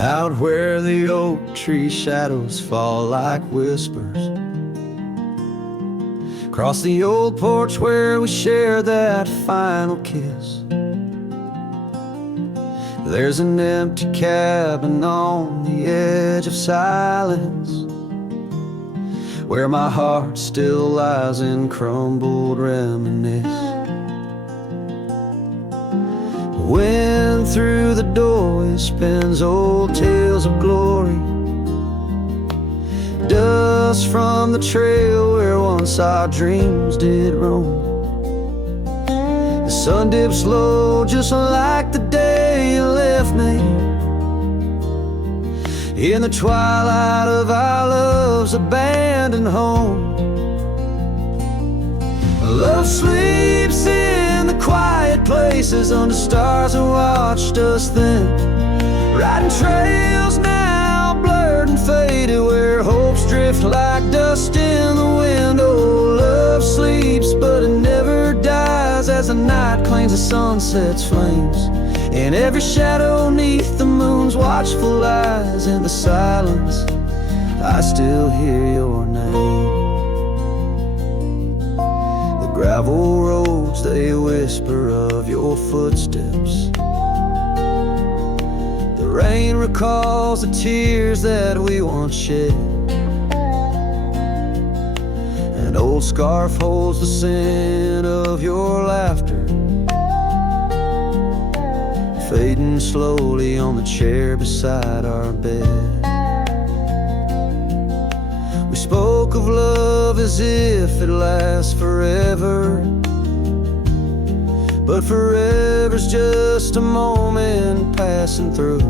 out where the oak tree shadows fall like whispers, across the old porch where we shared that final kiss. There's an empty cabin on the edge of silence, where my heart still lies in crumbled reminisce. Wind through the doorway spins old tales of glory, dust from the trail where once our dreams did roam. The sun dips low just like the day you left me, in the twilight of our love's abandoned home. Love sleeps in the quiet places under stars that watched us then, riding trails now blurred and faded where hopes drift like dust in the wind. Oh, love sleeps but it never dies as the night claims the sunset's flames, in every shadow neath the moon's watchful eyes. In the silence I still hear your name. The gravel roads, they whisper of your footsteps. The rain recalls the tears that we once shed. An old scarf holds the scent of your laughter, fading slowly on the chair beside our bed. We spoke of love as if it lasts forever, but forever's just a moment passing through.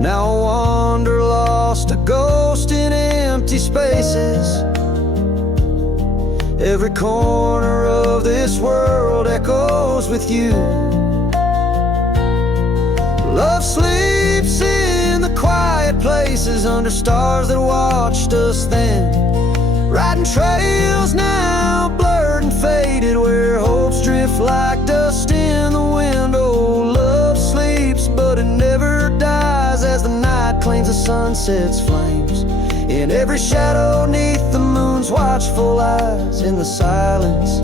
Now I wander lost, a ghost in empty spaces. Every corner of this world echoes with you. Love sleeps in the quiet places under stars that watched us then, riding trails now blurred and faded where hopes drift like dust in the wind. Oh, love sleeps but it never dies as the night claims the sunset's flames, in every shadow neath the moon's watchful eyes. In the silence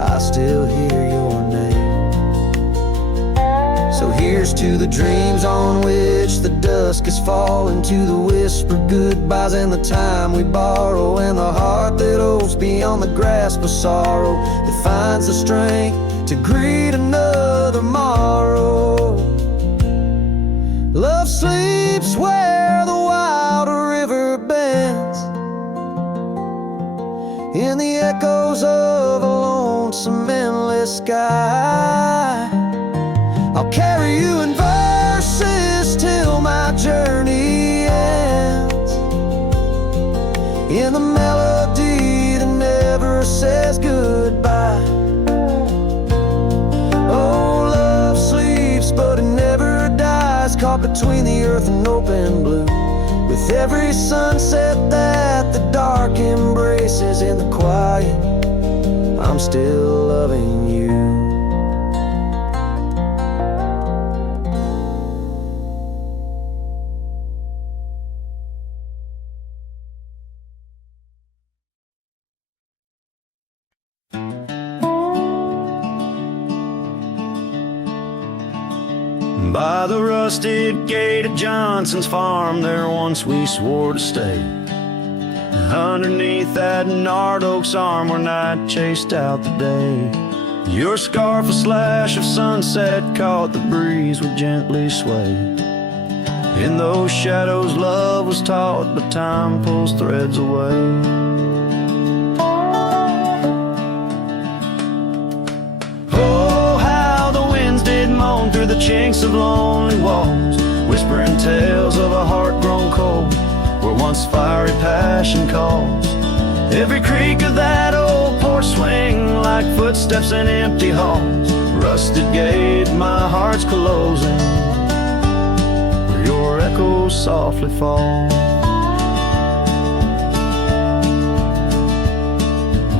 I still hear your name. So here's to the dreams on which the dusk is falling, to the whispered goodbyes and the time we borrow, and the heart that hopes beyond the grasp of sorrow, that finds the strength to greet another morrow. Love sleeps where the wild river bends, in the echoes of a lonesome endless sky. I'll carry you in verses till my journey ends, in the melody that never says goodbye. Oh, love sleeps but it never dies, caught between the earth and open blue, with every sunset that the dark embraces. In the quiet I'm still loving you. By the rusted gate at Johnson's farm, there once we swore to stay. Underneath that gnarled oak's arm where night chased out the day. Your scarf, a slash of sunset, caught the breeze would gently sway. In those shadows love was taught, but time pulls threads away. Through the chinks of lonely walls, whispering tales of a heart grown cold, where once fiery passion calls. Every creak of that old porch swing like footsteps in empty halls. Rusted gate, my heart's closing, where your echoes softly fall.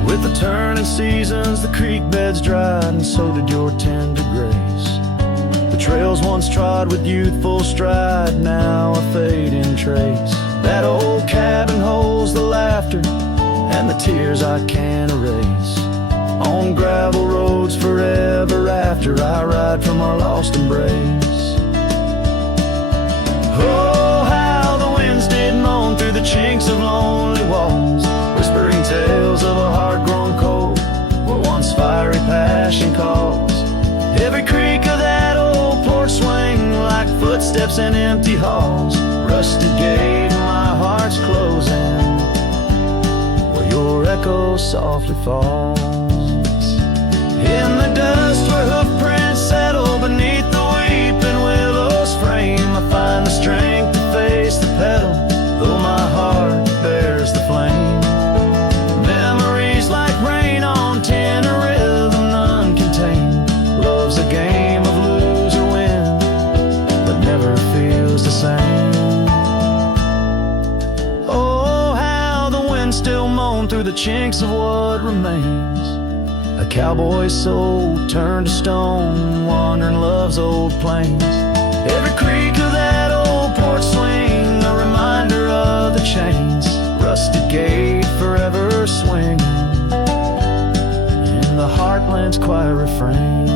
With the turning seasons, the creek beds dried, and so did your tender grace. The trails once trod with youthful stride, now a fading trace. That old cabin holds the laughter and the tears I can't erase. On gravel roads forever after, I ride from our lost embrace. Oh, how the winds did moan through the chinks of lonely walls, whispering tales of a heart grown cold, where once fiery passion calls. Every creak of that old porch swing like footsteps in empty halls. Rusted gate, my heart's closing, where your echo softly falls. In the dust where hoof prints settle beneath the weeping willow's frame, I find the strength to face the pedal, though my heart bears the flame. Memories like rain on tin, a rhythm none contain. Love's a game of lose or win, but never feels the same. Oh, how the wind still moan through the chinks of what remains. A cowboy's soul turned to stone, wandering love's old plains. Every creak of that old porch swing, a reminder of the chains. Rusted gate forever swinging in the heartland's quiet refrains.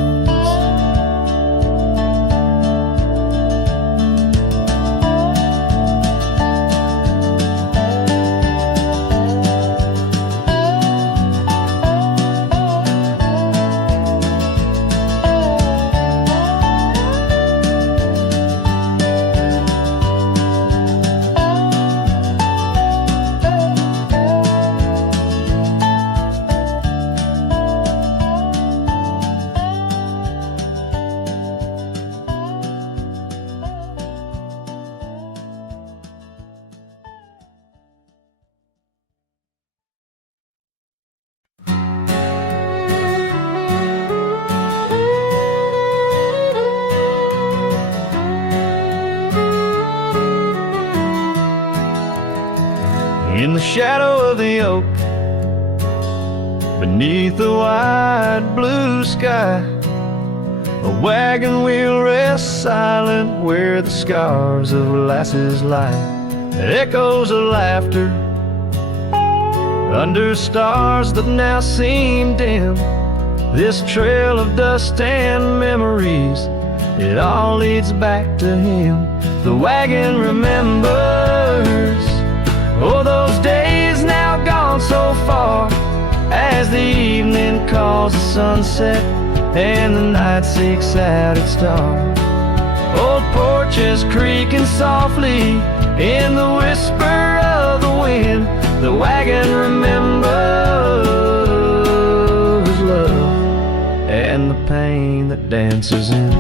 In the shadow of the oak, beneath the wide blue sky, a wagon wheel rests silent where the scars of lasses lie. Echoes of laughter under stars that now seem dim. This trail of dust and memories, it all leads back to him. The wagon remembers, oh, those days now gone so far, as the evening calls the sunset and the night seeks out its star. Old porches creaking softly in the whisper of the wind. The wagon remembers love and the pain that dances in.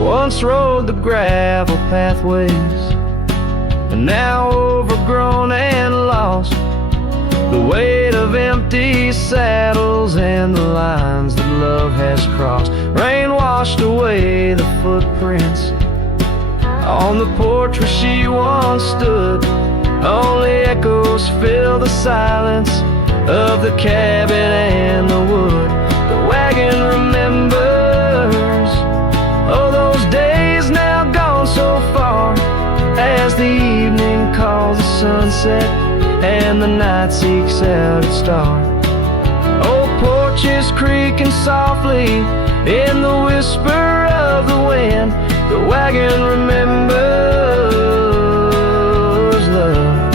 Once rode the gravel pathways, and now overgrown and lost. The weight of empty saddles and the lines that love has crossed. Rain washed away the footprints on the porch where she once stood. Only echoes fill the silence of the cabin and the wood. The wagon remembers, oh, those days now gone so far, as the evening calls the sunset and the night seeks out its star. Old porches creaking softly in the whisper of the wind. The wagon remembers love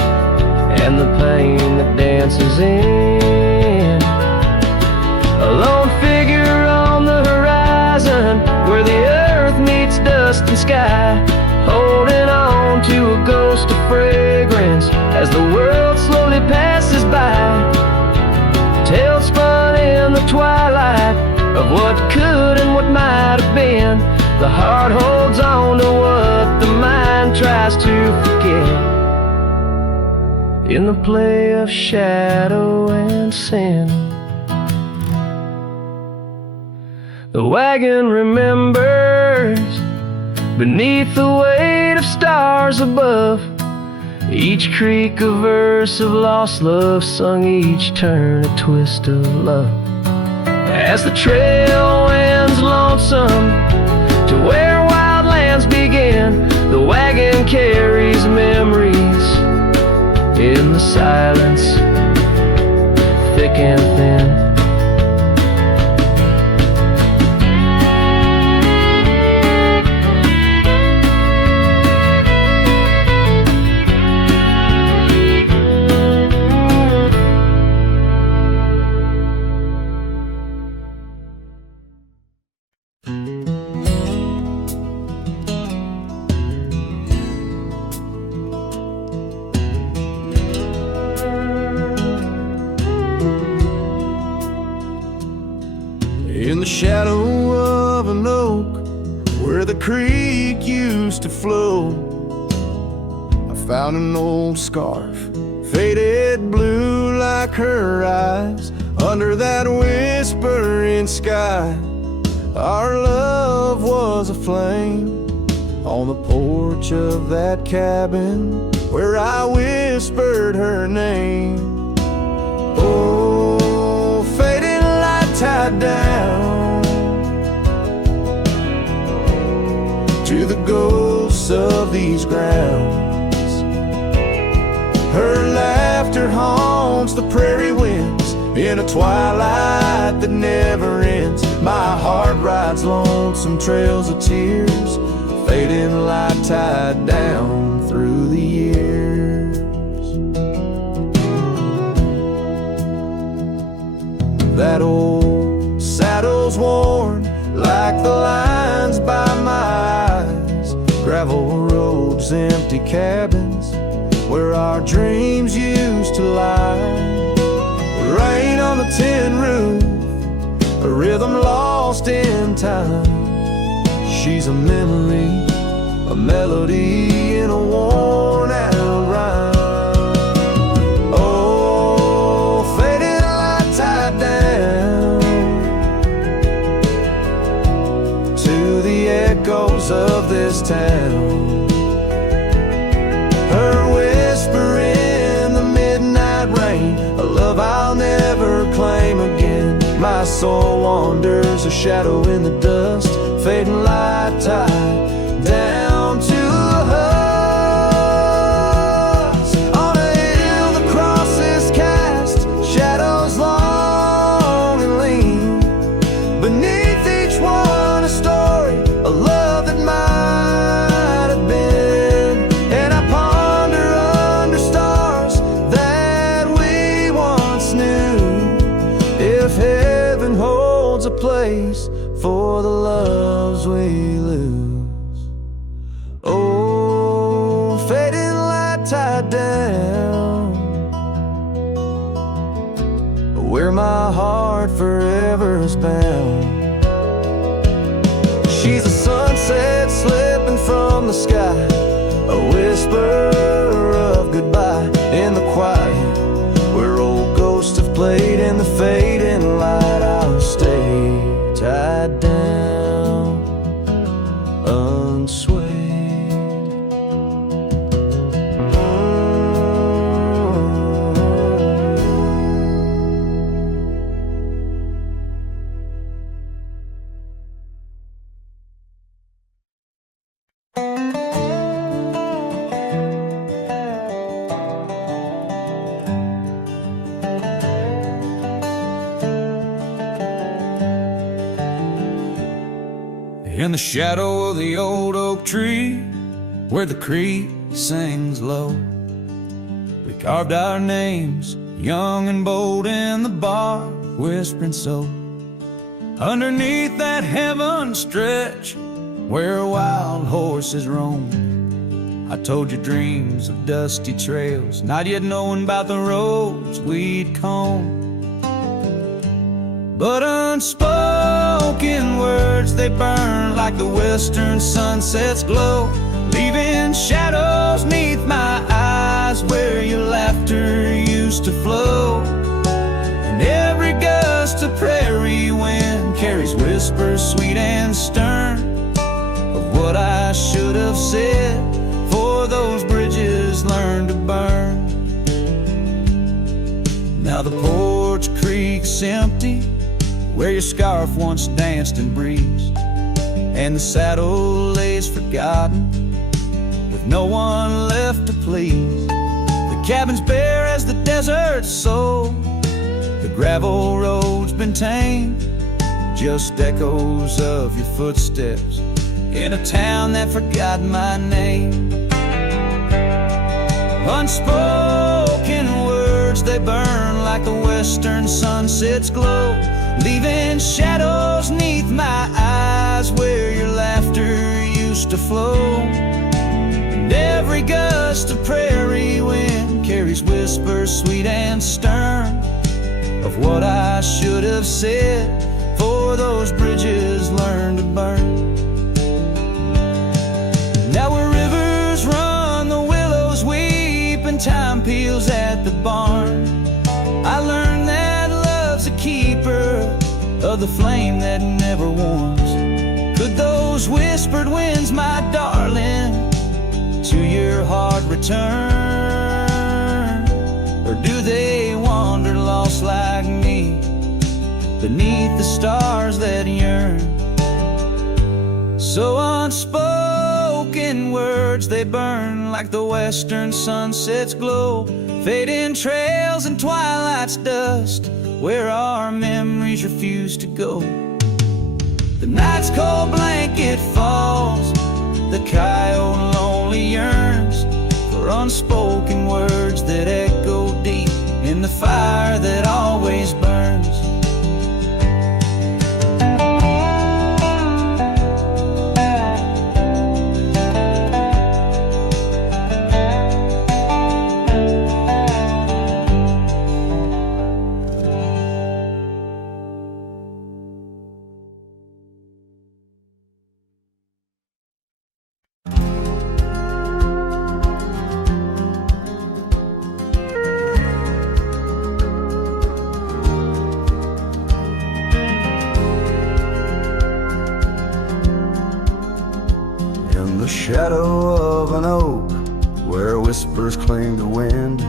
and the pain that dances in. A lone figure on the horizon where the earth meets dust and sky, holding on to a ghost of fragrance as the world slowly passes by. Tales spun in the twilight of what could and what might have been. The heart holds on to what the mind tries to forget, in the play of shadow and sin. The wagon remembers, beneath the weight of stars above, each creak a verse of lost love, sung each turn a twist of love. as the trail ends lonesome to where wildlands begin. The wagon carries memories in the silence, thick and thin. In the shadow of an oak where the creek used to flow, I found an old scarf, faded blue like her eyes. Under that whispering sky, our love was a flame on the porch of that cabin where I whispered her name. Oh, fading light tied down to the ghosts of these grounds. Her laughter haunts the prairie winds in a twilight that never ends. My heart rides lonesome trails of tears, fading light tied down through the years. That old saddle's worn like the lines by my eyes. Gravel roads, empty cabins where our dreams used to lie. Rain on the tin roof, a rhythm lost in time. She's a memory, a melody in a worn out rhyme. Oh, faded light tied down to the echoes of this town. Her whisper in the midnight rain, a love I'll never claim again. My soul wanders, a shadow in the dust, fading light tied down to a husk. On a hill the cross is cast, shadows long and lean. Beneath each one a story, a love that might have been. And I ponder under stars that we once knew, if heaven holds a place for the loves we lose. Oh, fading light tied down, where my heart forever is bound. She's a sunset slipping from the sky, a whisper of goodbye in the quiet where old ghosts have played in the fading light. I'll stay tied down, unswayed. In the shadow of the old oak tree, where the creek sings low, we carved our names, young and bold, in the bark, whispering so. Underneath that heaven stretch, where wild horses roam, I told you dreams of dusty trails, not yet knowing about the roads we'd comb. But unspoken words, they burn like the western sunset's glow, leaving shadows neath my eyes where your laughter used to flow. And every gust of prairie wind carries whispers sweet and stern of what I should have said, for those bridges learned to burn. Now the porch creek's empty, where your scarf once danced in breeze, and the saddle lays forgotten, with no one left to please. The cabin's bare as the desert's soul, the gravel road's been tamed, just echoes of your footsteps in a town that forgot my name. Unspoken words, they burn like the western sunset's glow, leaving shadows 'neath my eyes where your laughter used to flow. And every gust of prairie wind carries whispers sweet and stern of what I should have said, for those bridges learn to burn. Now where rivers run, the willows weep, and time peels at the barn, I learned that love's a keeper of the flame that never warms. Could those whispered winds, my darling, to your heart return? Or do they wander lost like me beneath the stars that yearn? So unspoken words, they burn like the western sunset's glow, fading trails and twilight's dust where our memories refuse to go. The night's cold blanket falls, the coyote lonely yearns for unspoken words that echo deep in the fire that always burns. Shadow of an oak where whispers cling to wind,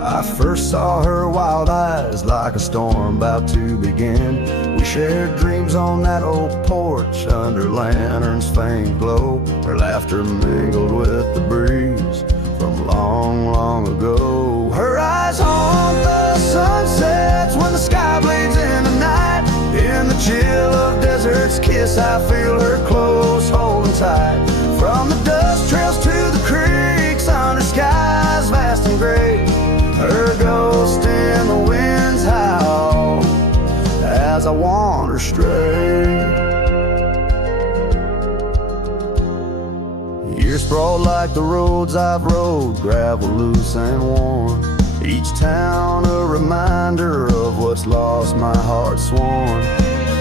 I first saw her wild eyes like a storm about to begin. We shared dreams on that old porch under lanterns' faint glow. Her laughter mingled with the breeze from long, long ago. Her eyes haunt the sunsets when the sky bleeds in the night. In the chill of desert's kiss, I feel her close, holding tight. From the dust trails to the creeks, under skies vast and gray, her ghost in the winds howl as I wander stray. Years sprawl like the roads I've rode, gravel loose and worn, each town a reminder of what's lost, my heart sworn.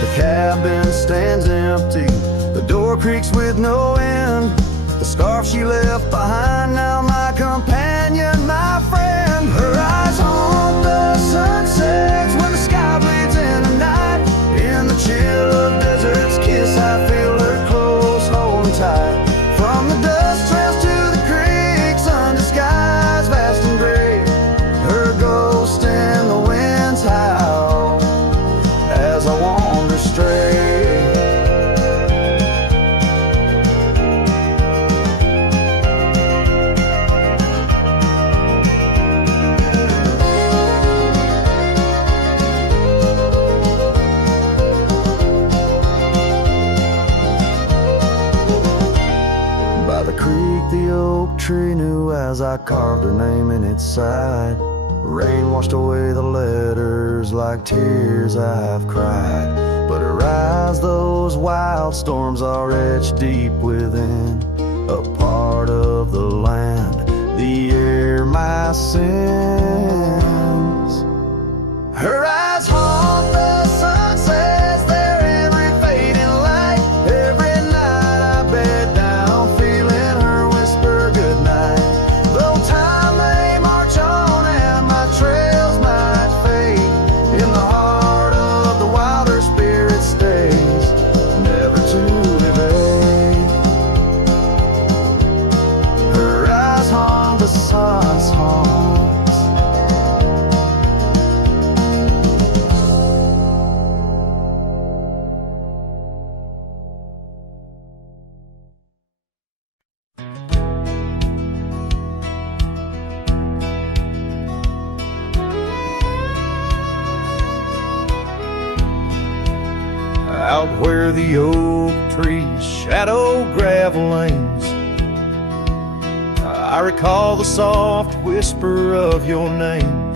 The cabin stands empty, the door creaks with no end. The scarf she left behind, now my companion, my friend. Her eyes haunt the sunsets when the sky bleeds in the night. In the chill of desert's kiss, I feel her close, holding tight. From the dust trails to the creeks, under skies vast and gray, her ghost in the winds howl as I wander stray. Tree knew as I carved her name in its side. Rain washed away the letters like tears I've cried. But her eyes, those wild storms are etched deep within, a part of the land, the air, my sins. Her eyes haunt the sunsets, their every fading light. Every night I bed down, feeling her whisper goodnight. Though time may march on and my trails might fade, in the heart of the wild her spirit stays, never to evade. Her eyes haunt the sun's haunts out where the oak trees shadow gravel lanes. I recall the soft whisper of your name.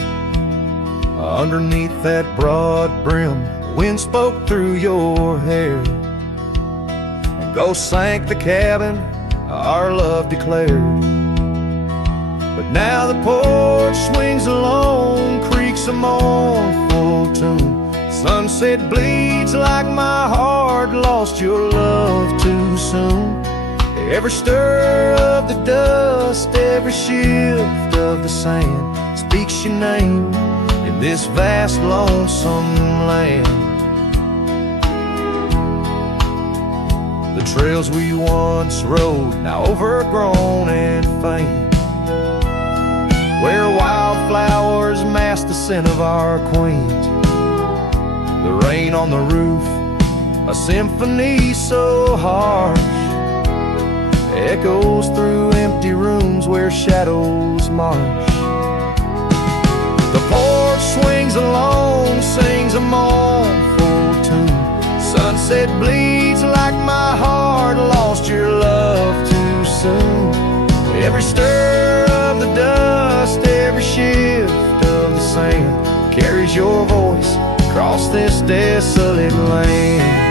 Underneath that broad brim, the wind spoke through your hair. Ghosts sank the cabin, our love declared. But now the porch swings alone, creaks a mournful tune. Sunset bleeds like my heart lost your love too soon. Every stir of the dust, every shift of the sand speaks your name in this vast lonesome land. The trails we once rode, now overgrown and faint, where wildflowers mask the scent of our queens. The rain on the roof, a symphony so harsh, echoes through empty rooms where shadows march. The porch swings alone, sings a mournful tune. Sunset bleeds like my heart lost your love too soon. Every stir of the dust, every shift of the sand carries your voice across this desolate land.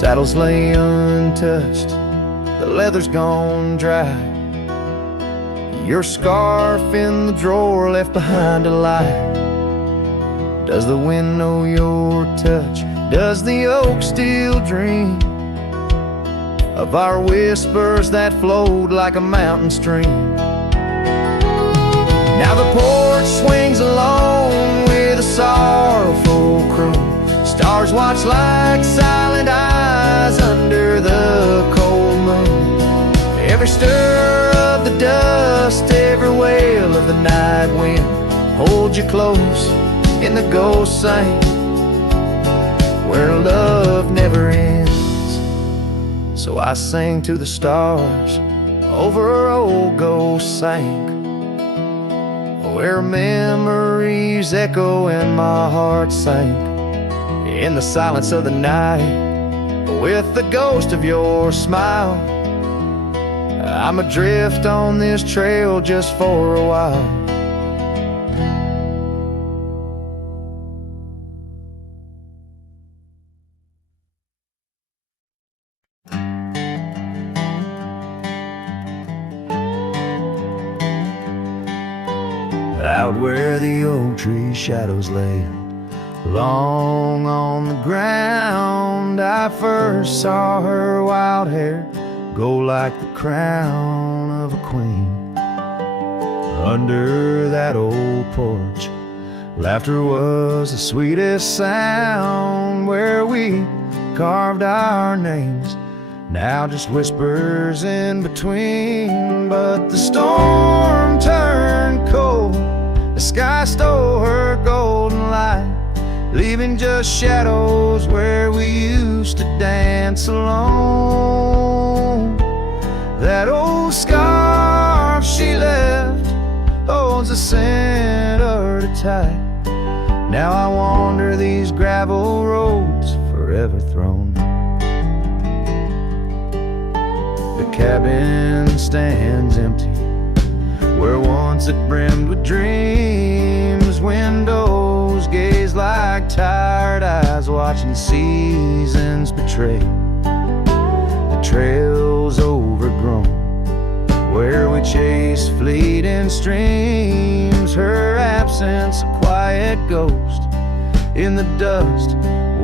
Saddles lay untouched, the leather's gone dry. Your scarf in the drawer left behind a lie. Does the wind know your touch? Does the oak still dream of our whispers that flowed like a mountain stream? Now the porch swings alone with a sorrowful croon. Stars watch like silent eyes under the cold moon. Every stir of the dust, every wail of the night wind hold you close in the ghost sing where love never ends. So I sing to the stars over old ghost sank, where memories echo and my heart sank in the silence of the night with the ghost of your smile. I'm adrift on this trail just for a while. Out where the oak tree shadows lay long on the ground, I first saw her wild hair go like the crown of a queen. Under that old porch, laughter was the sweetest sound, where we carved our names, now just whispers in between. But the storm turned cold, the sky stole her golden light, leaving just shadows where we used to dance alone. That old scarf she left holds a scent of her tie. Now I wander these gravel roads forever thrown. The cabin stands empty where once it brimmed with dreams. Windows gaze like tired eyes watching seasons betray. The trail's overgrown where we chase fleeting streams. Her absence a quiet ghost in the dust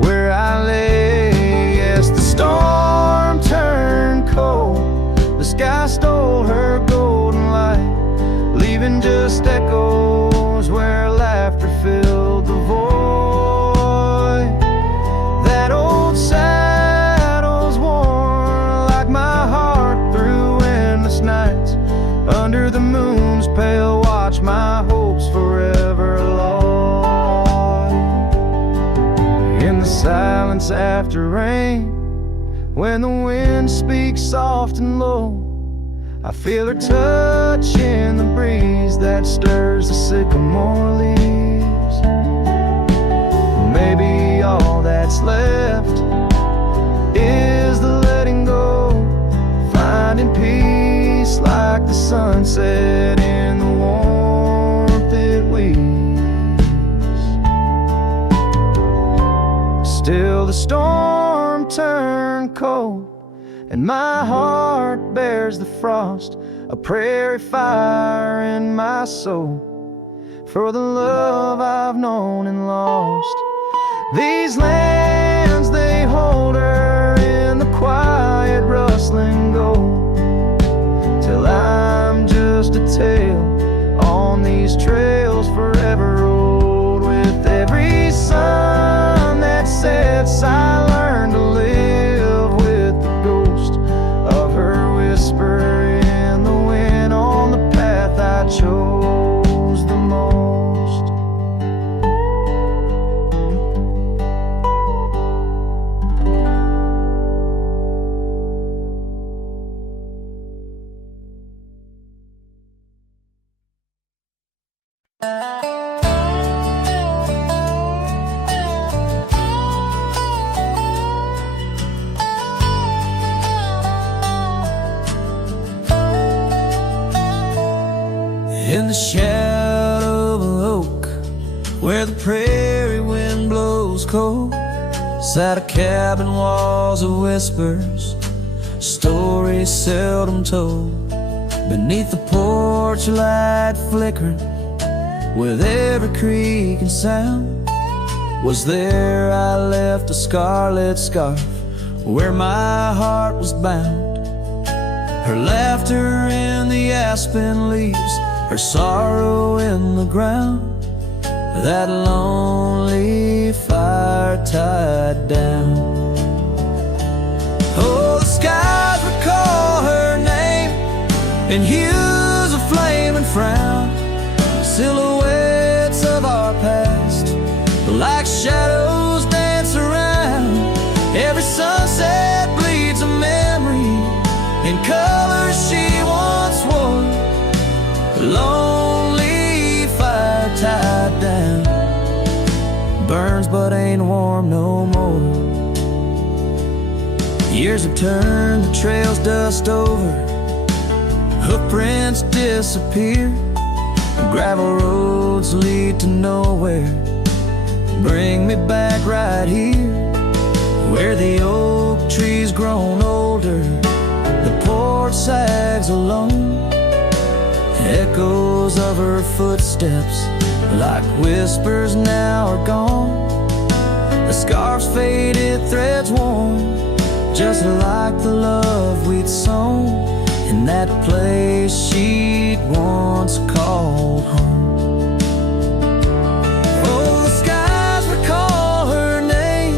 where I lay. Yes, the storm turned cold, the sky stole her golden light, leaving just echoes where laughter filled the void. That old saddle's worn like my heart through endless nights, under the moon's pale after rain. When the wind speaks soft and low, I feel her touch in the breeze that stirs the sycamore leaves. Maybe all that's left is the letting go, finding peace like the sunset in the warmth it weaves. Still the storm turned cold, and my heart bears the frost, a prairie fire in my soul, for the love I've known and lost. These lands, they hold her in the quiet rustling gold, till I'm just a tale on these trails forever old. With every sun that sets, I learn to live with the ghost of her whisper in the wind on the path I chose the most. In the shadow of an oak, where the prairie wind blows cold, sat a cabin, walls of whispers, stories seldom told. Beneath the porch light flickering, with every creak and sound, was there I left a scarlet scarf where my heart was bound. Her laughter in the aspen leaves, her sorrow in the ground, that lonely fire tied down. Oh, the skies recall her name in hues of flame and frown, silhouettes of our past, like shadows dance around. Every sunset bleeds a memory in colors she once wore. Lonely fire tied down, burns but ain't warm no more. Years have turned the trails dust over, hoofprints disappear, gravel roads lead to nowhere. Bring me back right here, where the oak tree's grown older, the porch sags alone. Echoes of her footsteps, like whispers, now are gone. The scarf's faded, threads worn, just like the love we'd sown in that place she'd once called home. Oh, the skies recall her name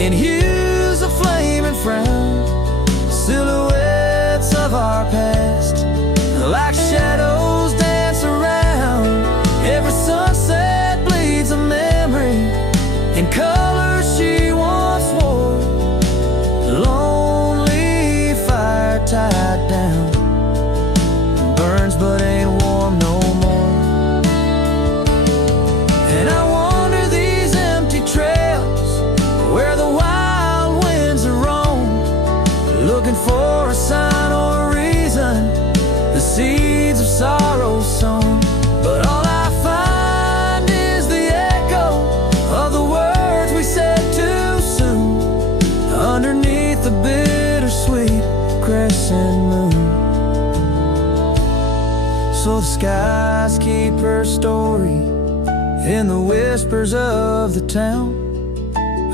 in hues of flame and frown, silhouettes of our past, like shadows dance around. Every sunset bleeds a memory in colors she once wore. Lonely fire tied down, burns but ain't warm no more. And I wander these empty trails where the wild winds are roam, looking for a sign or a reason, the seeds of sorrow sown. But all I find is the echo of the words we said too soon, underneath the bittersweet crescent moon. So the skies keep her story in the whispers of the town,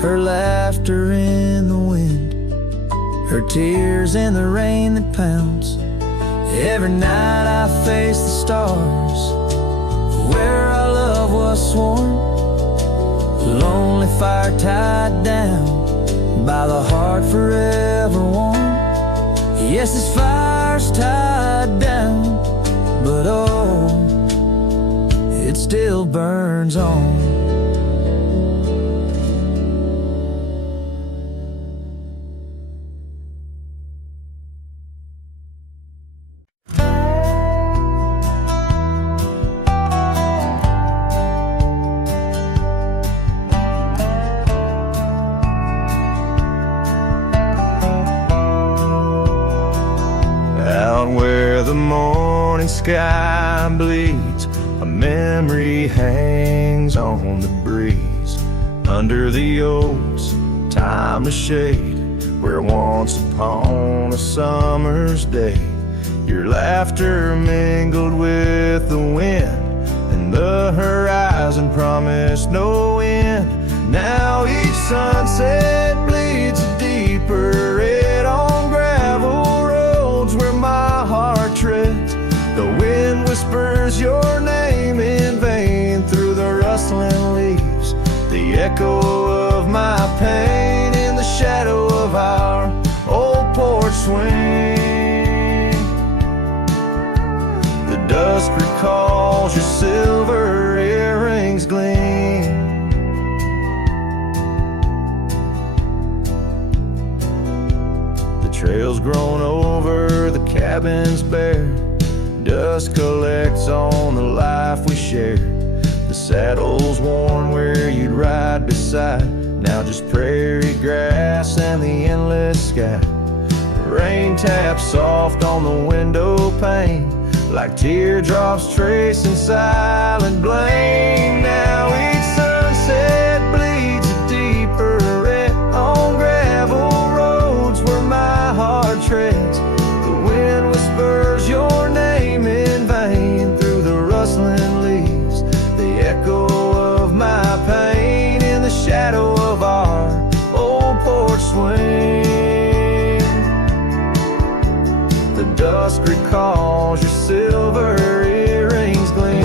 her laughter in the wind, her tears in the rain that pounds. Every night I face the stars, where our love was sworn. Lonely fire tied down by the heart forever warm. Yes, this fire's tied down, but oh, it still burns on. Out where the morning sky bleeds, a memory hangs on the breeze. Under the oaks, timeless shade, where once upon a summer's day, your laughter mingled with the wind, and the horizon promised no end. Now each sunset bleeds a deeper red on gravel roads where my heart treads. The wind whispers your name in vain through the rustling leaves, the echo of my pain in the shadow of our old porch swing. The dusk recalls your silver earrings gleam. The trail's grown over, the cabin's bare. Dust collects on the life we share. The saddle's worn where you'd ride beside, now just prairie grass and the endless sky. Rain taps soft on the window pane, like teardrops tracing silent blame. Now each sunset bleeds a deeper red on gravel roads where my heart treads. The wind whispers your name in vain through the rustling leaves, the echo of my pain in the shadow of our old porch swing. The dusk recalls your silver earrings gleam.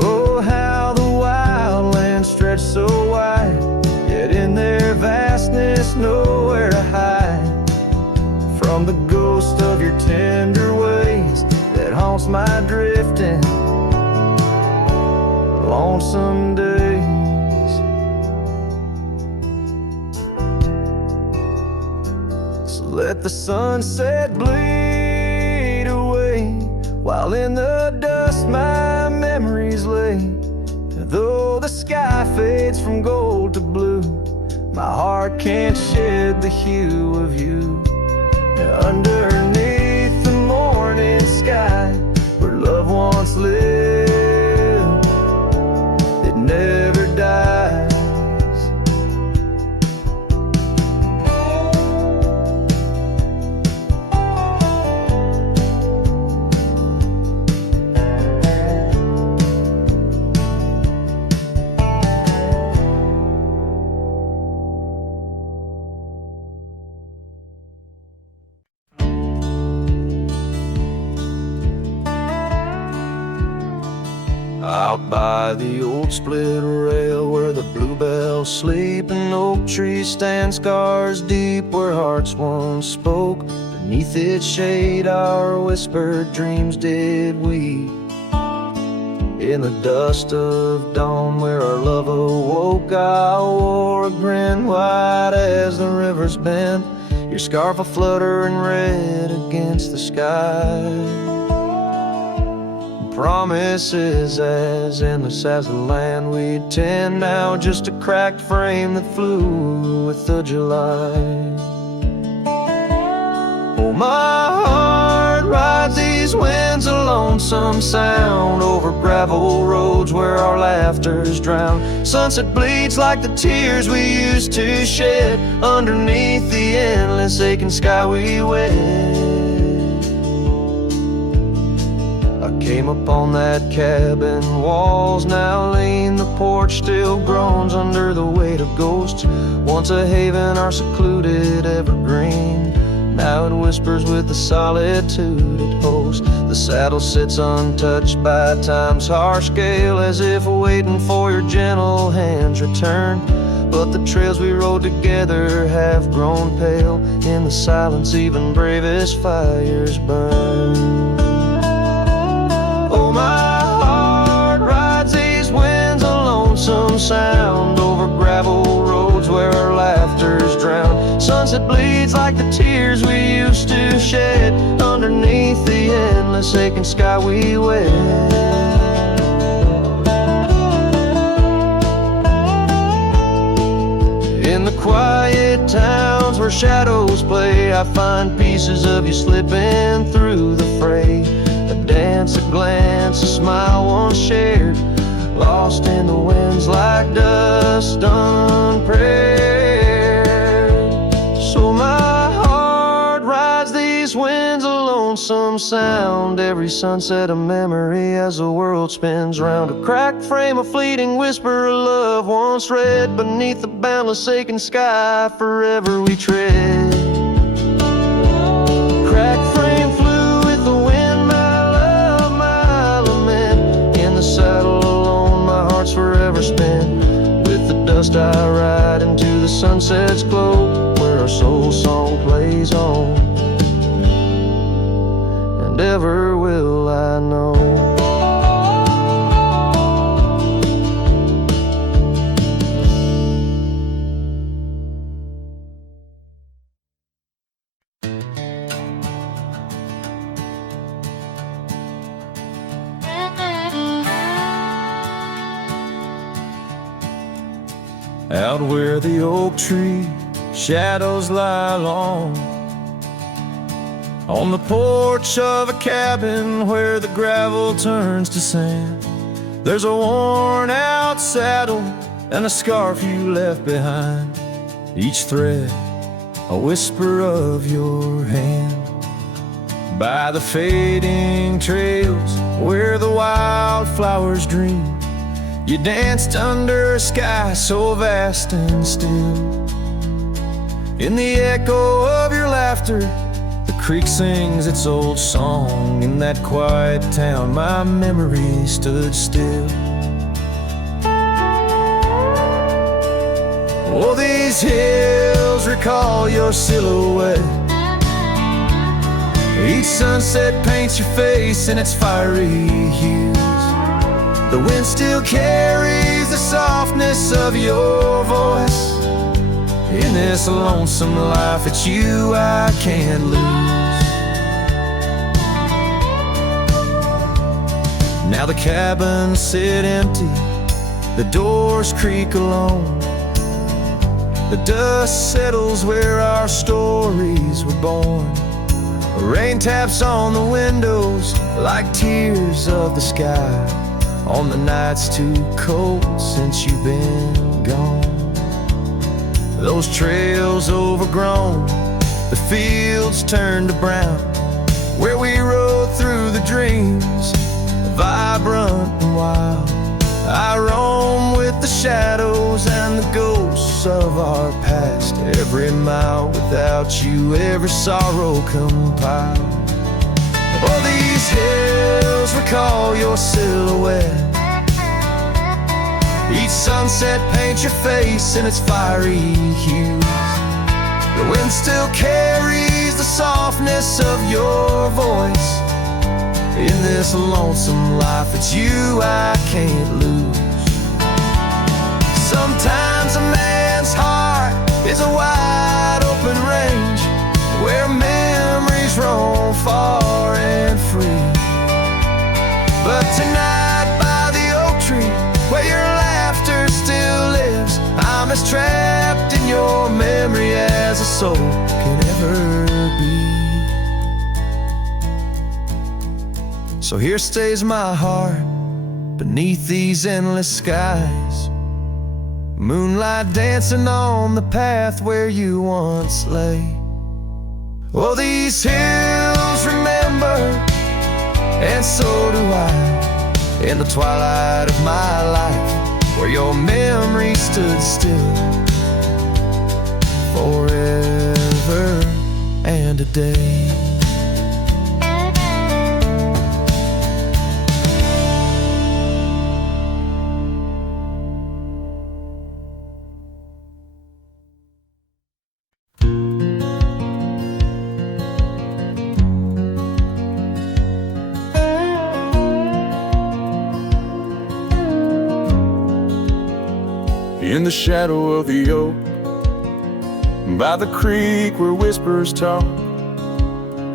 Oh, how the wildlands stretch so wide, yet in their vastness nowhere to hide from the ghost of your tender ways that haunts my drifting lonesome days. So let the sunset bleed away, while in the dust my memories lay. Though the sky fades from gold to blue, my heart can't shed the hue of you. Underneath the morning sky, where love once lived, it never dies. Out by the old split rail where the bluebells sleep and oak trees stand scars deep where hearts once spoke. Beneath its shade our whispered dreams did weep. In the dust of dawn where our love awoke, I wore a grin wide as the river's bend, your scarf a fluttering red against the sky. Promises as endless as the land we'd tend, now just a cracked frame that flew with the July. Oh, my heart rides these winds, a lonesome sound over gravel roads where our laughter's drowned. Sunset bleeds like the tears we used to shed underneath the endless aching sky we wed. Came upon that cabin, walls now lean, the porch still groans under the weight of ghosts. Once a haven, our secluded evergreen, now it whispers with the solitude it hosts. The saddle sits untouched by time's harsh scale, as if waiting for your gentle hand's return. But the trails we rode together have grown pale, in the silence even bravest fires burn. Oh, my heart rides these winds, a lonesome sound over gravel roads where our laughter's drowned. Sunset bleeds like the tears we used to shed underneath the endless boundless aching sky we wed. In the quiet towns where shadows play, I find pieces of you slipping through the fray. A dance, a glance, a smile once shared, lost in the winds like dust unprepared. So my heart rides these winds, a lonesome sound. Every sunset a memory as the world spins round. A cracked frame, a fleeting whisper of love once read. Beneath the boundless aching sky, forever we tread. Cracked frame flew with the wind, my love, my lament. In the saddle alone, my heart's forever spent. With the dust I ride into the sunset's glow, where our soul song plays on, and ever will I know. Out where the oak tree shadows lie long, on the porch of a cabin where the gravel turns to sand, there's a worn out saddle and a scarf you left behind. Each thread a whisper of your hand. By the fading trails where the wildflowers dream, you danced under a sky so vast and still. In the echo of your laughter, the creek sings its old song. In that quiet town, my memory stood still. Oh, these hills recall your silhouette. Each sunset paints your face in its fiery hues. The wind still carries the softness of your voice. In this lonesome life, it's you I can't lose. Now the cabins sit empty, the doors creak alone. The dust settles where our stories were born. Rain taps on the windows like tears of the sky, on the nights too cold since you've been gone. Those trails overgrown, the fields turned to brown, where we rode through the dreams, vibrant and wild. I roam with the shadows and the ghosts of our past. Every mile without you, every sorrow compiled. Oh, these hills recall your silhouette. Each sunset paints your face in its fiery hues. The wind still carries the softness of your voice. In this lonesome life, it's you I can't lose. Sometimes a man's heart is a wide open range, where memories roam far and free. But tonight by the oak tree, where your laughter still lives, I'm as trapped in your memory as a soul can ever be. So here stays my heart beneath these endless skies, moonlight dancing on the path where you once lay. Oh, these hills remember, and so do I. In the twilight of my life, where your memory stood still, forever and a day. In the shadow of the oak, by the creek where whispers talk,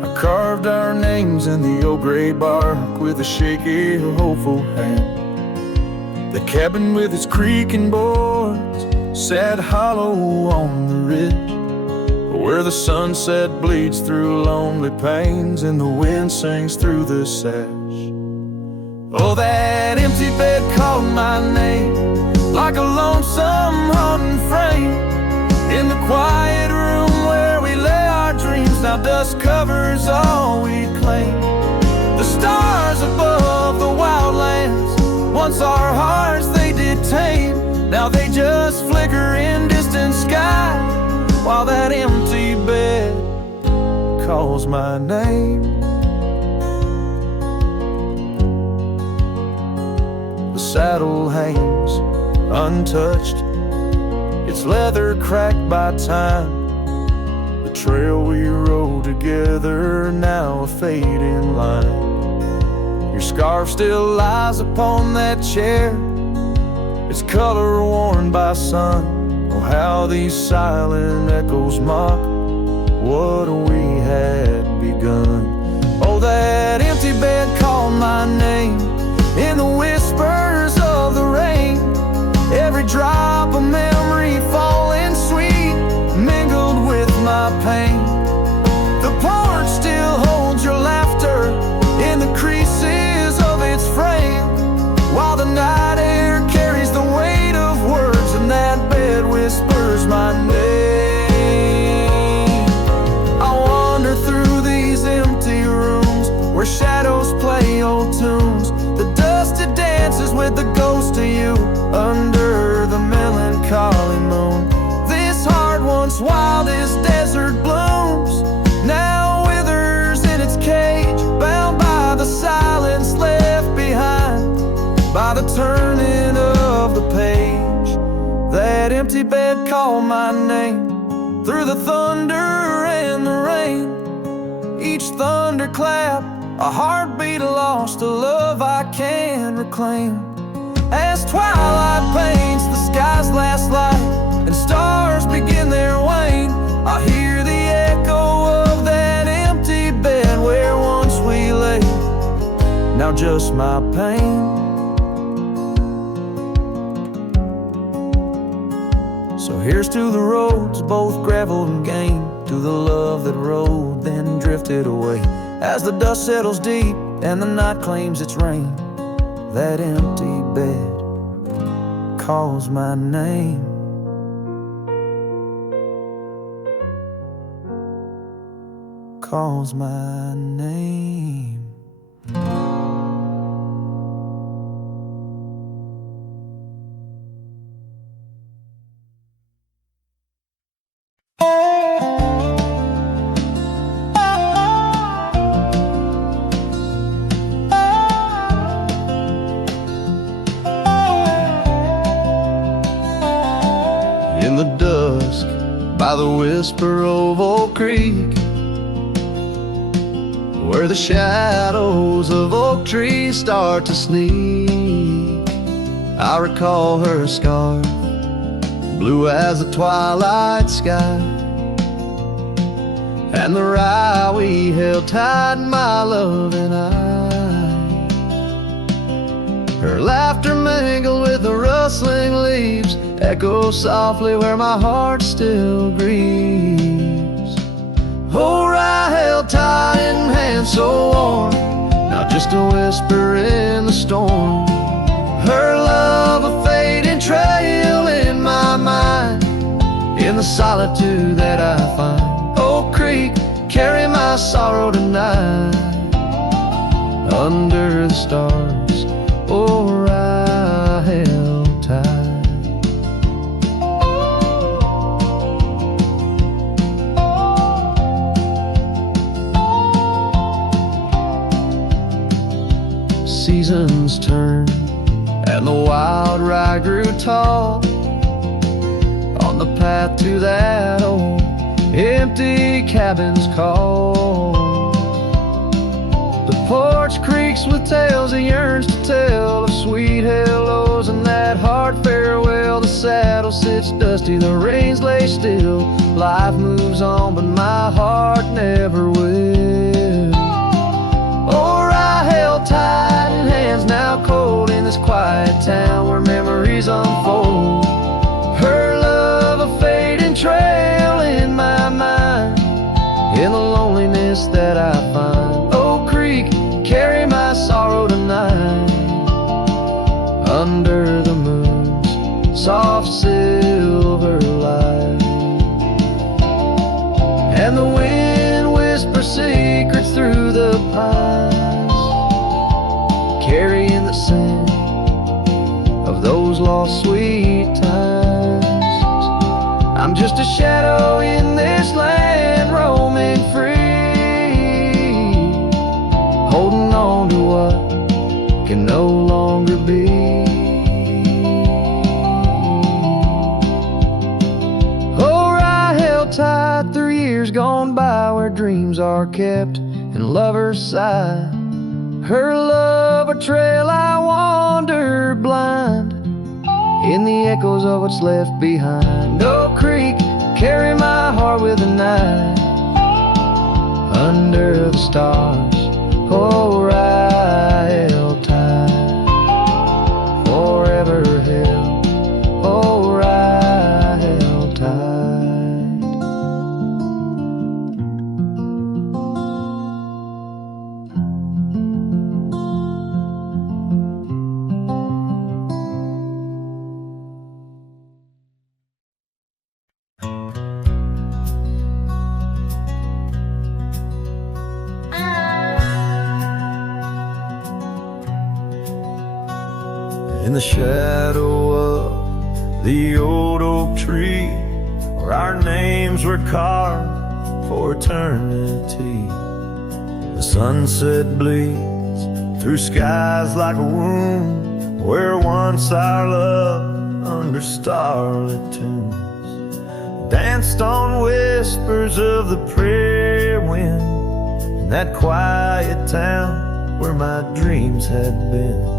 I carved our names in the old gray bark with a shaky, hopeful hand. The cabin with its creaking boards sat hollow on the ridge, where the sunset bleeds through lonely panes and the wind sings through the sash. Oh, that empty bed called my name like a lonesome haunting frame in the quiet room where we lay our dreams. Now dust covers all we claim. The stars above the wildlands, once our hearts they did tame, now they just flicker in distant sky, while that empty bed calls my name. The saddle hangs untouched, its leather cracked by time. The trail we rode together, now a fading line. Your scarf still lies upon that chair, its color worn by sun. Oh, how these silent echoes mock what we had begun. Oh, that empty bed called my name in the whispers of the rain. Every drop of memory falling sweet, mingled with my pain. The porch still holds your laughter in the creases of its frame, while the night air carries the weight of words, and that bed whispers my name. I wander through these empty rooms where shadows play old tunes. The dusted dances with the ghost of you under the melancholy moon. This heart once wild as desert blooms, now withers in its cage, bound by the silence left behind by the turning of the page. That empty bed called my name through the thunder and the rain. Each thunderclap a heartbeat lost, a love I can reclaim. As twilight paints the sky's last light and stars begin their wane, I hear the echo of that empty bed where once we lay, now just my pain. So here's to the roads, both gravel and game, to the love that rode then drifted away. As the dust settles deep and the night claims its reign, that empty bed calls my name. Calls my name. In the dusk, by the whisper of Oak Creek, where the shadows of oak trees start to sneak, I recall her scarf, blue as the twilight sky, and the rye we held tight, my love and I. Her laughter mingled with the rustling leaves, echoes softly where my heart still grieves. Oh, rye held tight in hands so warm, not just a whisper in the storm. Her love a fading trail in my mind, in the solitude that I find. Oak Creek, carry my sorrow tonight, under the stars, oh, I held tight. Seasons turned and the wild rye grew tall on the path to that old empty cabin's call. The porch creaks with tales it yearns to tell, of sweet hellos and that hard farewell. The saddle sits dusty, the reins lay still, life moves on but my heart never will. quiet town where memories unfold. Her love a fading trail in my mind, in the loneliness that I find. Oak Creek, carry my sorrow tonight, under the moon's soft silver light. And the wind whispers secrets through the pines, carrying the scent of those lost sweet times. I'm just a shadow in this land, roaming free, holding on to what can no longer be. Oh, I held tight through years gone by, where dreams are kept and lovers sigh. Her love a trail I wandered blind, in the echoes of what's left behind. Oak Creek, carry my heart with the night, under the stars. Oh, I held tight, forever held. Oh, I held tight. In the shadow of the old oak tree, where our names were carved for eternity, the sunset bleeds through skies like a wound, where once our love under starlit tunes danced on whispers of the prairie wind, in that quiet town where my dreams had been.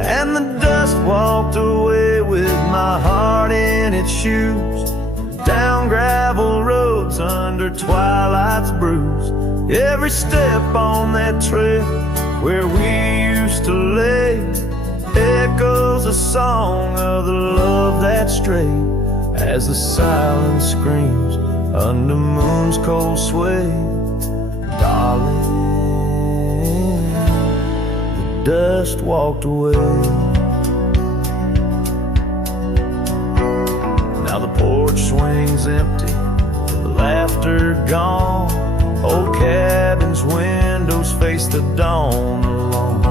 And the dust walked away with my heart in its shoes, down gravel roads under twilight's bruise. Every step on that trail where we used to lay echoes a song of the love that strayed, as the silence screams under moon's cold sway. Darling, dust walked away. Now the porch swings empty, the laughter gone. Old cabins' windows face the dawn alone,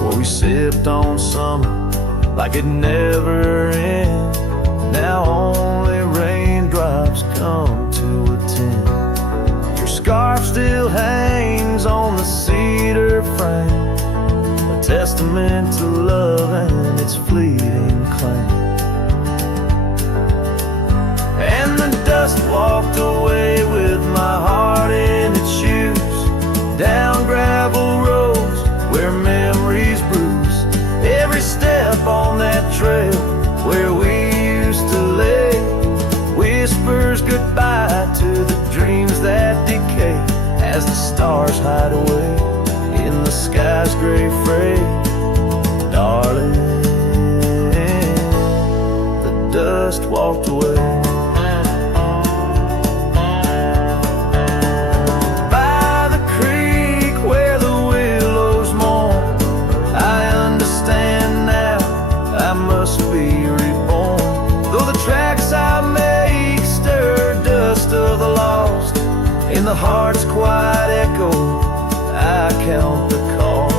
where we sipped on summer like it never ends. Now only raindrops come to attend. Your scarf still hangs on the cedar frame, a testament to love and its fleeting claim. And the dust walked away with my heart in its shoes, down gravel roads where memories bruise. Every step on that trail where we used to lay whispers goodbye to the dreams that decay, as the stars hide away in the sky's gray fray. Darling, the dust walked away. By the creek where the willows mourn, I understand now I must be reborn. Though the tracks I make stir dust of the lost, in the heart's quiet echo I count the cost.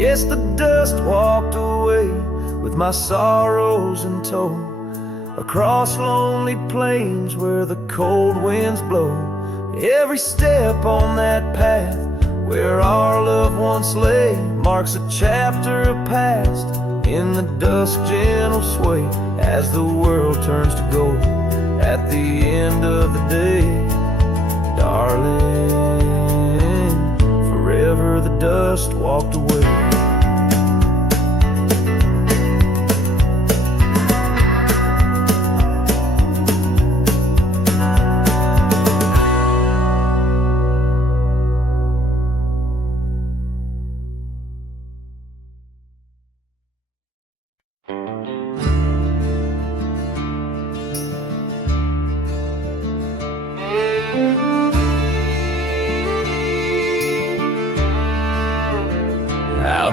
Yes, the dust walked away with my sorrows in tow, across lonely plains where the cold winds blow. Every step on that path where our love once lay marks a chapter of past, in the dusk gentle sway, as the world turns to gold at the end of the day. Darling, forever the dust walked away.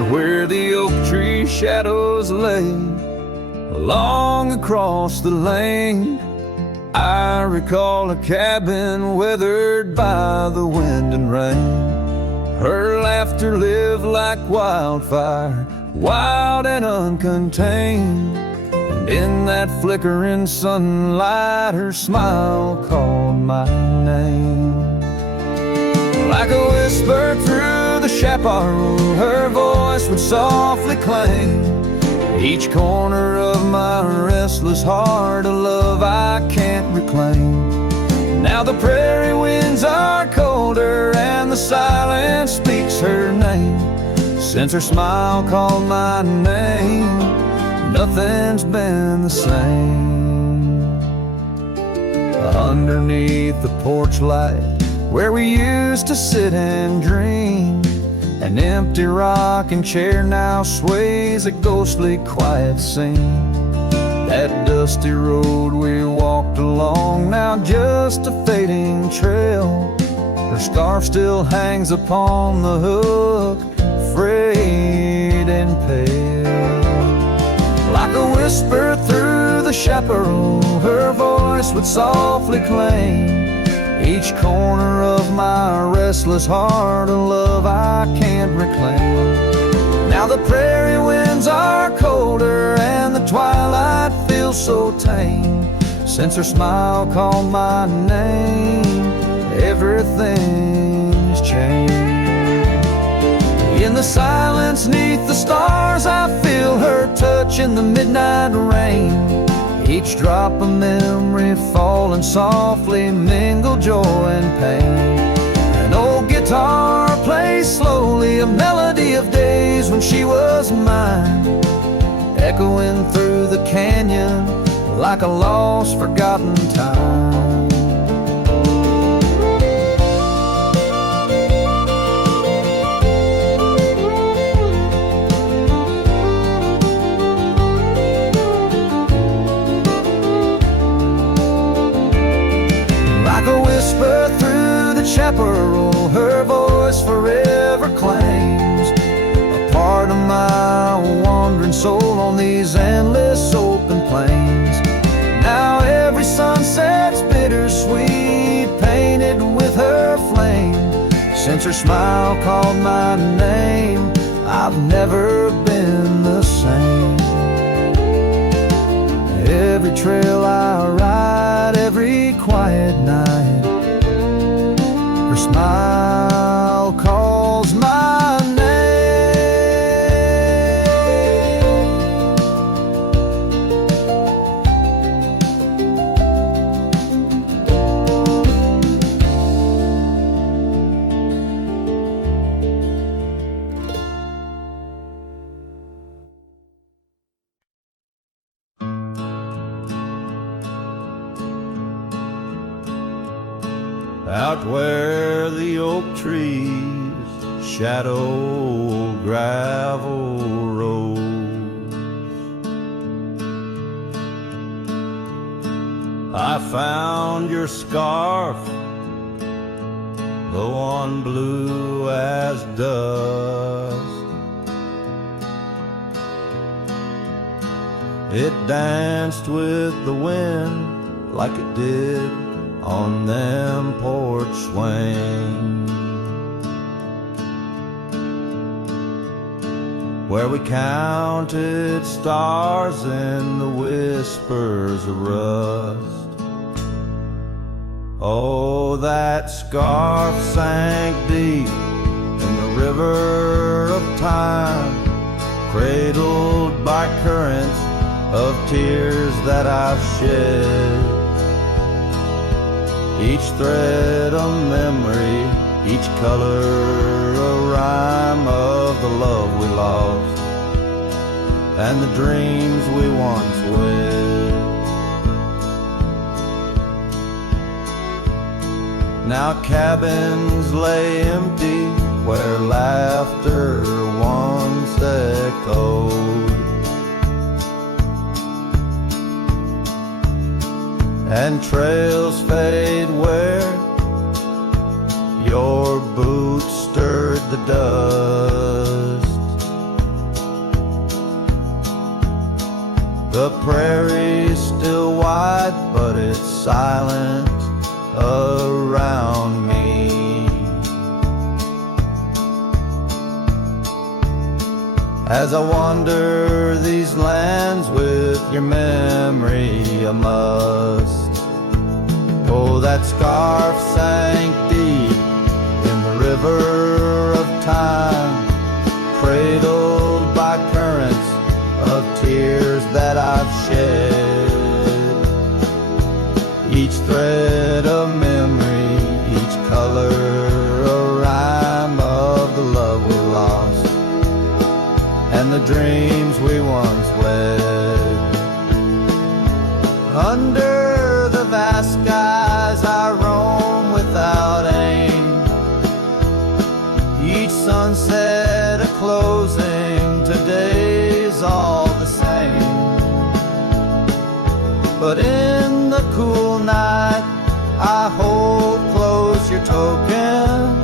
where the oak tree shadows lay along across the lane. I recall a cabin weathered by the wind and rain. Her laughter lived like wildfire, wild and uncontained. And in that flickering sunlight, her smile called my name. Like a whisper through the chaparral, her voice would softly clang. Each corner of my restless heart, a love I can't reclaim. Now the prairie winds are colder and the silence speaks her name. Since her smile called my name, nothing's been the same. Underneath the porch light, where we used to sit and dream, an empty rocking chair now sways a ghostly quiet scene. That dusty road we walked along, now just a fading trail. Her scarf still hangs upon the hook, frayed and pale. Like a whisper through the chaparral, her voice would softly claim. Each corner of my restless heart, a love I can't reclaim. Now the prairie winds are colder and the twilight feels so tame. Since her smile called my name, everything's changed. In the silence neath the stars, I feel her touch in the midnight rain. Each drop of memory falling softly mingle joy and pain. An old guitar plays slowly a melody of days when she was mine, echoing through the canyon like a lost, forgotten time. Like a whisper through the chaparral, her voice forever claims a part of my wandering soul on these endless open plains. Now every sunset's bittersweet, painted with her flame. Since her smile called my name, I've never been the same. Every trail I ride, every quiet night, her smile calls my name. Out where the oak trees shadow gravel roads, I found your scarf, the one blue as dust. It danced with the wind like it did on them porch swings, where we counted stars in the whispers of rust. Oh, that scarf sank deep in the river of time, cradled by currents of tears that I've shed. Each thread a memory, each color a rhyme of the love we lost and the dreams we once wed. Now cabins lay empty where laughter once echoed, and trails fade where your boots stirred the dust. prairie still white, but it's silent around me. As I wander these lands with your memory, I must. Oh, that scarf sank deep in the river of time, cradled by currents of tears that I've shed. Each thread a memory, each color a rhyme of the love we lost and the dreams we once led. Under the vast skies I roam without aim, each sunset a closing, today's all the same. But in the cool night I hold close your token,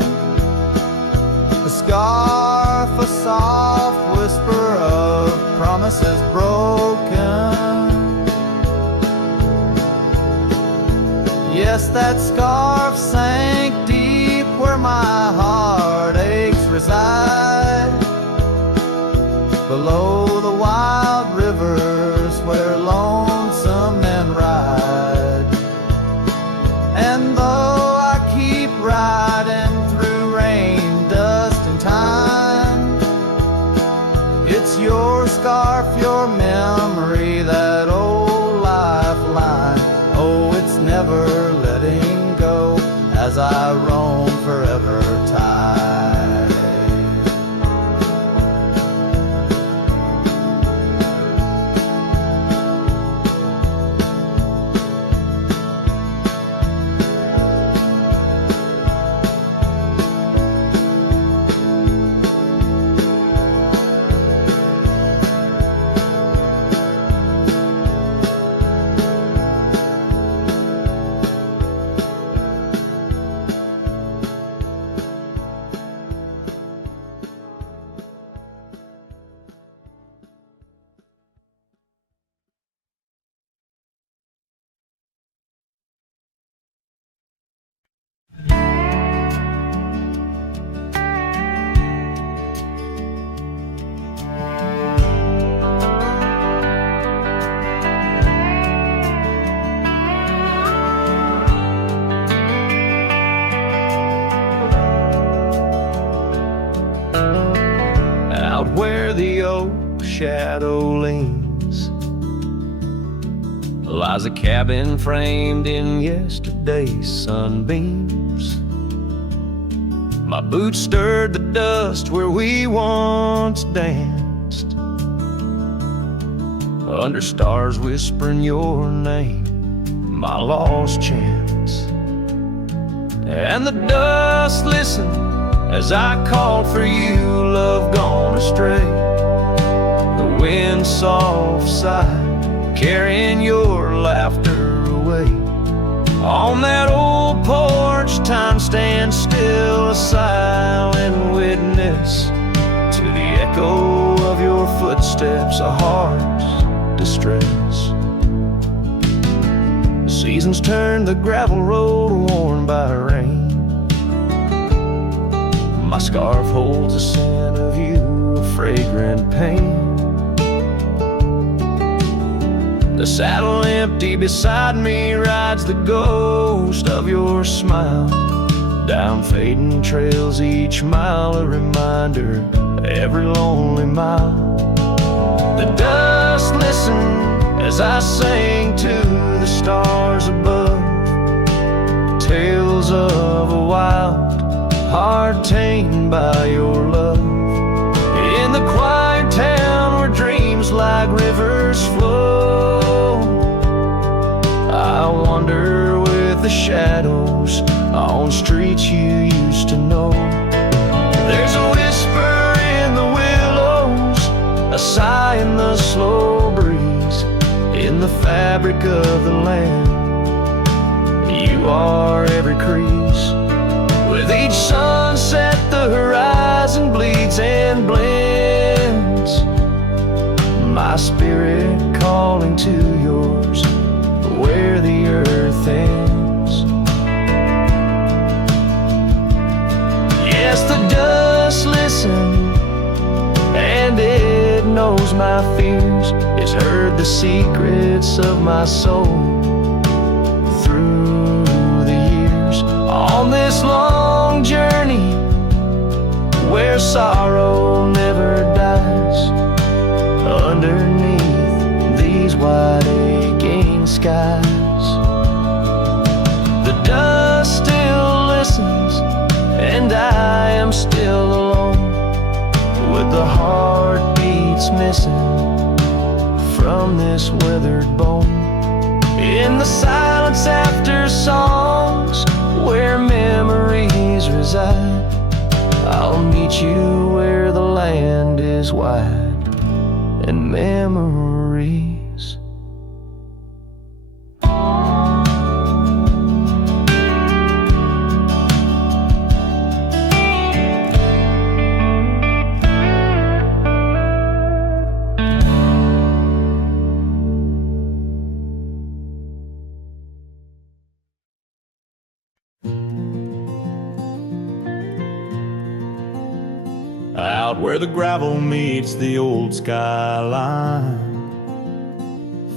a scarf, a soft whisper of promises broken. Yes, that scarf sank deep where my heartaches reside, below the wild rivers where lonesome men ride. And though I keep riding through rain, dust and time, it's your scarf, your memory, that old lifeline. Oh, it's never letting go as I roam forever tied. Out where the oak shadow leans lies a cabin framed in yesterday's sunbeams. My boots stirred the dust where we once danced, under stars whispering your name, my lost chance. And the dust listened as I called for you, love gone astray. The wind's soft sigh, carrying your laughter away. On that old porch, time stands still, a silent witness to the echo of your footsteps, a heart's distress. The seasons turn the gravel road worn by rain. My scarf holds a scent of you, a fragrant pain. The saddle empty beside me rides the ghost of your smile. Down fading trails each mile, a reminder every lonely mile. The dust listened as I sang to the stars above, tales of a wild heart tamed by your love. In the quiet town where dreams like rivers flow, I wander with the shadows on streets you used to know. There's a whisper in the willows, a sigh in the slow breeze, in the fabric of the land. You are every crease. With each sunset the horizon bleeds and blends. My spirit calls falling to yours where the earth ends. Yes, the dust listens and it knows my fears. It's heard the secrets of my soul through the years. On this long journey where sorrow never dies, underneath these wide aching skies, the dust still listens and I am still alone, with the heartbeats missing from this weathered bone. In the silence after songs where memories reside, I'll meet you where the land is wide and memories. Out where the gravel meets the old skyline,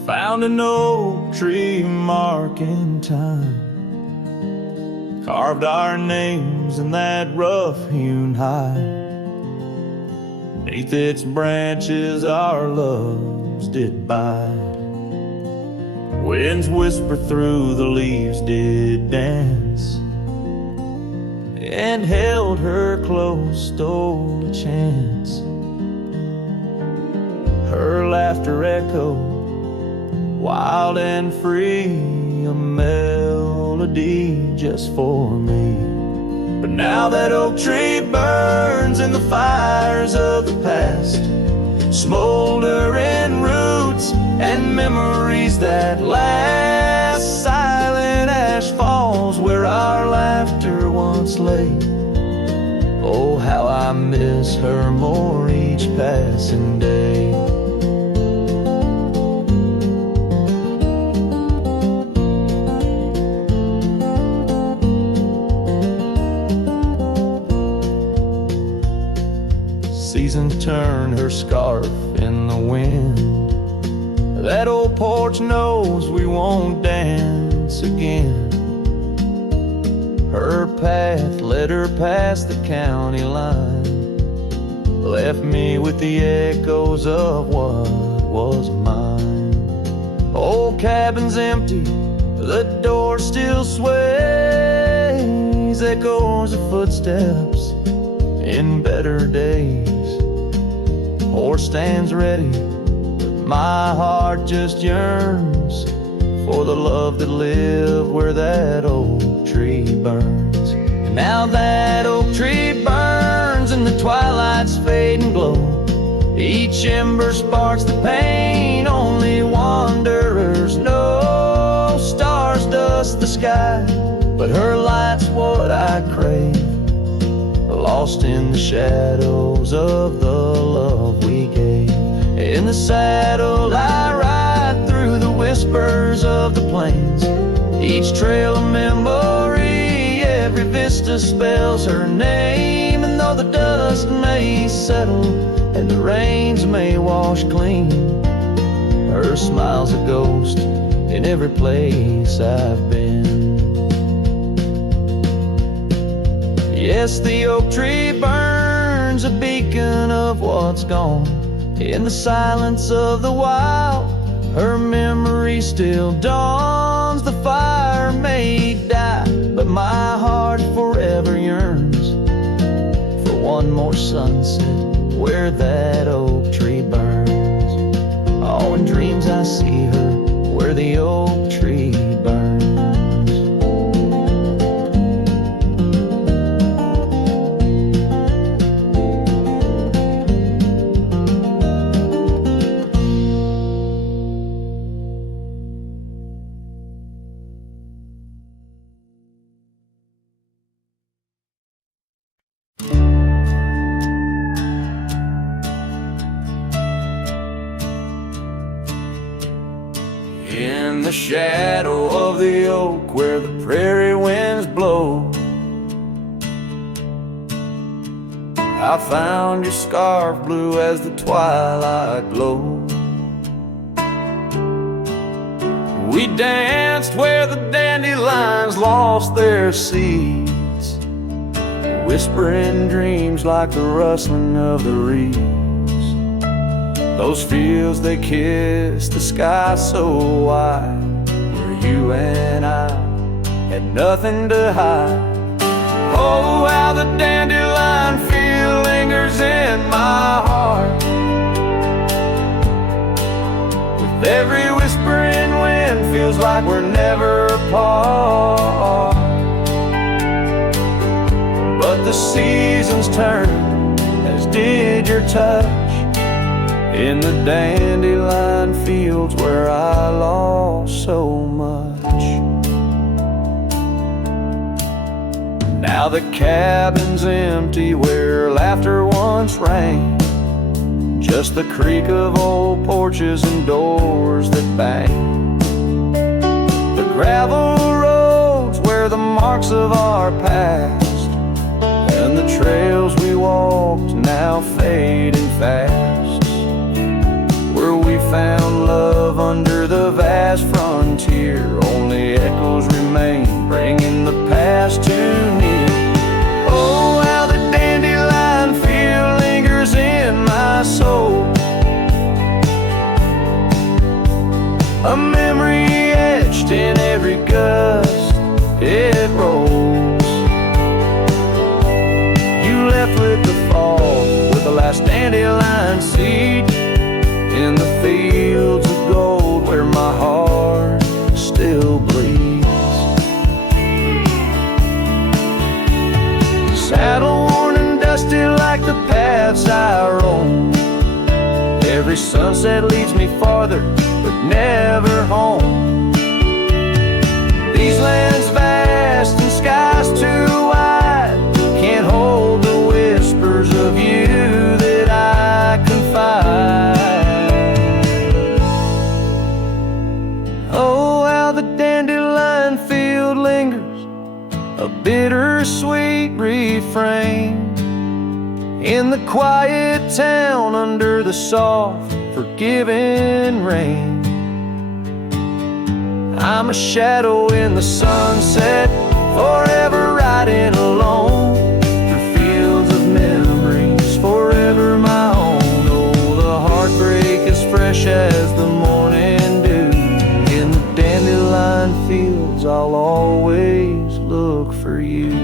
found an oak tree mark in time, carved our names in that rough-hewn hide. Beneath its branches our loves did bide. Winds whisper through the leaves did dance, and held her close, stole a chance. Her laughter echoed, wild and free, a melody just for me. But now that oak tree burns in the fires of the past, smoldering roots and memories that last. Silent ash falls where our laughter once lay. Oh, how I miss her more each passing day. Seasons turn her scarf in the wind. That old porch knows we won't dance again. Her path led her past the county line, left me with the echoes of what was mine. Old cabin's empty, the door still sways, echoes of footsteps in better days. Horse stands ready, my heart just yearns for the love that lived where that oak tree burns. And now that oak tree burns and the twilight's fading glow, each ember sparks the pain only wanderers know. Stars dust the sky, but her light's what I crave, lost in the shadows of the love we gave. In the saddle I ride through the whispers of the plains, each trail a memory, every vista spells her name. And though the dust may settle and the rains may wash clean, her smile's a ghost in every place I've been. Yes, the oak tree burns, a beacon of what's gone. In the silence of the wild, her memory still dawns. The fire may die, but my heart forever yearns for one more sunset where that oak tree burns. Oh, in dreams I see her where the oak tree burns. the shadow of the oak where the prairie winds blow. I found your scarf blue as the twilight glowed. We danced where the dandelions lost their seeds, whispering dreams like the rustling of the reeds. Those fields, they kissed the sky so wide, where you and I had nothing to hide. Oh, how the dandelion feel lingers in my heart. With every whispering wind feels like we're never apart. But the seasons turned, as did your touch, in the dandelion fields where I lost so much. Now the cabin's empty where laughter once rang, just the creak of old porches and doors that bang. The gravel roads where the marks of our past, and the trails we walked now fading fast. Where we found love under the vast frontier, only echoes remain, bringing the past too near. Oh, how the dandelion feel lingers in my soul, a memory etched in every gust it rolls. You left with the fall, with the last dandelion seed, in the fields of gold where my heart still bleeds. Saddle worn and dusty like the paths I roam, every sunset leads me farther but never home. These lands vast and skies too wide can't hold the whispers of you that I confide. Oh, how the dandelion field lingers, a bittersweet refrain, in the quiet town under the soft, forgiving rain. I'm a shadow in the sunset, forever riding alone, through fields of memories, forever my own. Oh, the heartbreak is fresh as the morning dew, in the dandelion fields I'll always look for you.